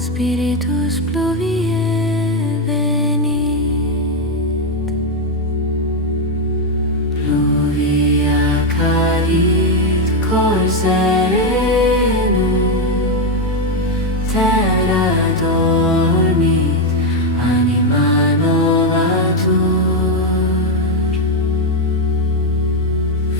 Spiritus Pluviae venit, pluvia cadit cor serenum, terra dormit, anima novatur,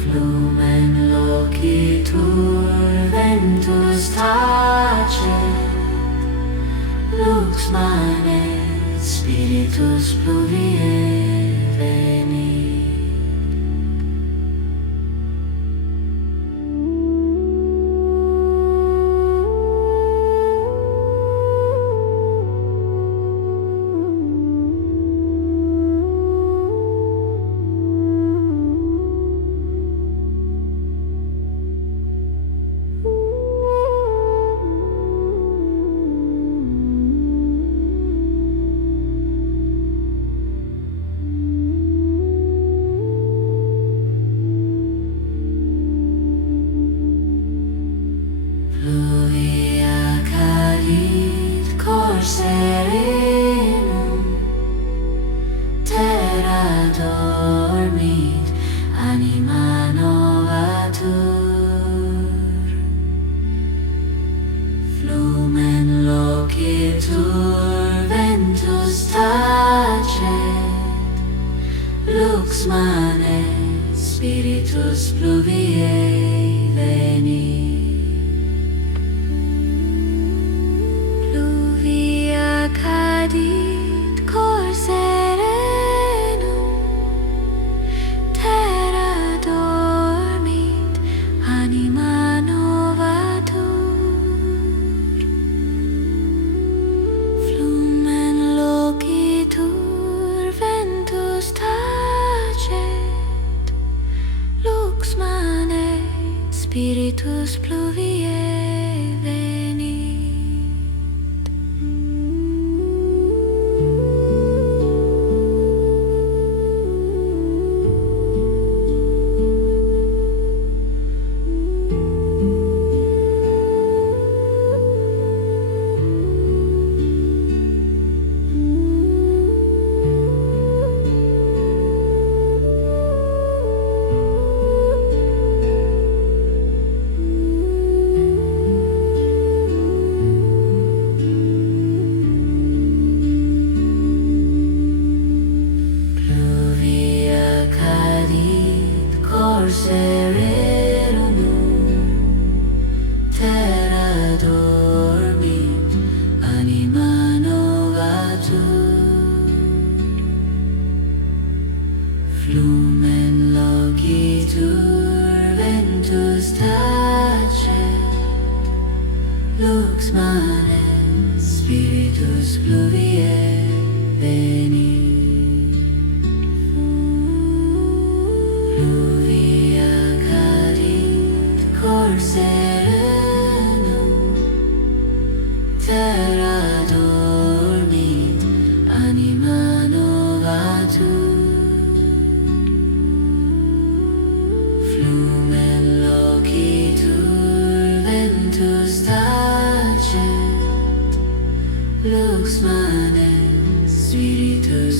flumen locitur ventus tacet, lux manet Spiritus Pluviae venit. Serenum, terra dormit, anima novatur, flumen locitur ventus tacet, lux manet Spiritus Pluviae venit. Cadit cor serenum, terra dormit, anima novatur, flumen locitur ventus tacet, lux manet Spiritus Pluviae venit. Flumen locitur ventus tacet, lux manet Spiritus Pluviae venit. Pluvia cadit cor serenum, terra dormit, anima novatur, flumen locitur ventus tacet, lux manet Spiritus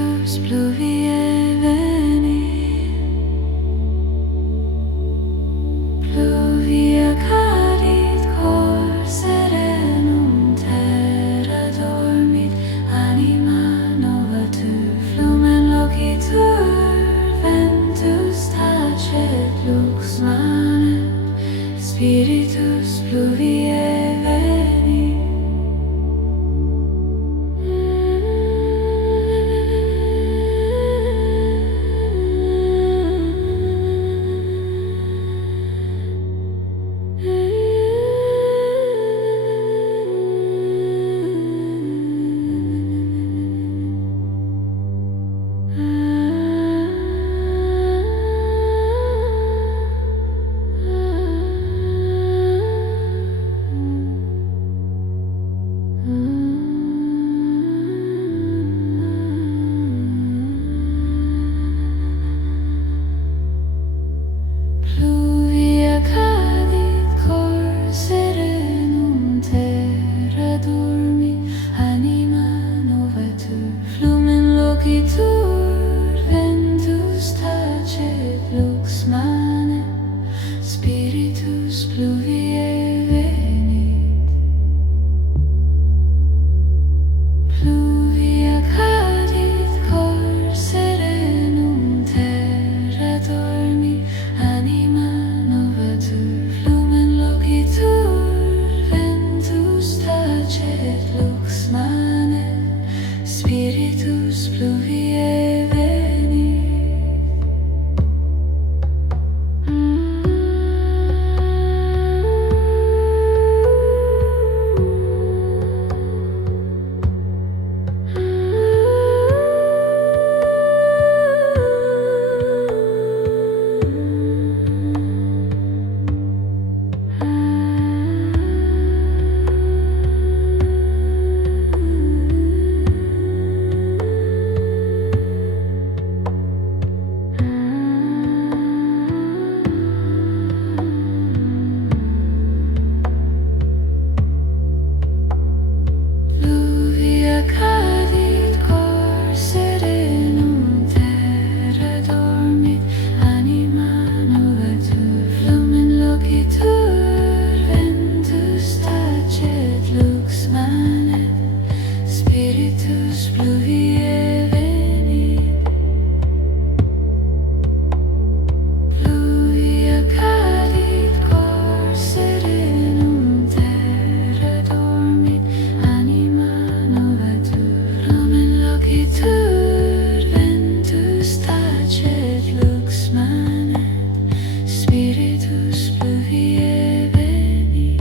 Spiritus Pluviae venit, pluvia cadit cor serenum terra dormit, anima novatur flumen locitur, ventus tacet lux manet, Spiritus Pluviae venit. Pluvia cadit cor serenum terra dormit, anima novatur flumen locitur, ventus tacet lux manet, Spiritus Pluviae venit. Pluvia cadit cor serenum terra dormit, anima novatur flumen locitur, ventus tacet lux manet, Spiritus Pluviae venit. Lluvia cadit cor serenum terra dormit, anima novatur flumen locitur, ventus tacet lux manet, Spiritus Pluviae venit. Pluvia cadit cor serenum terra dormit, anima novatur flumen locitur, ventus tacet lux manet, Spiritus Pluviae venit.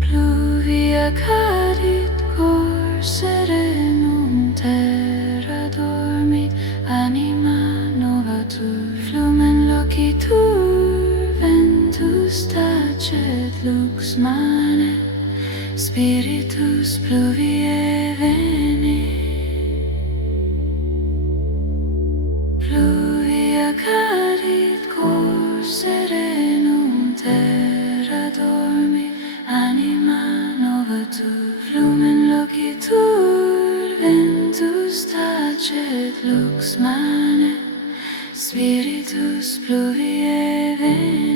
Pluvia cadit cor serenum terra dormit, anima novatur flumen locitur, ventus tacet lux manet, Spiritus Pluviae venit. Pluvia cadit cor serenum terra dormit, anima novatur flumen locitur, ventus tacet lux manet, Spiritus Pluviae venit.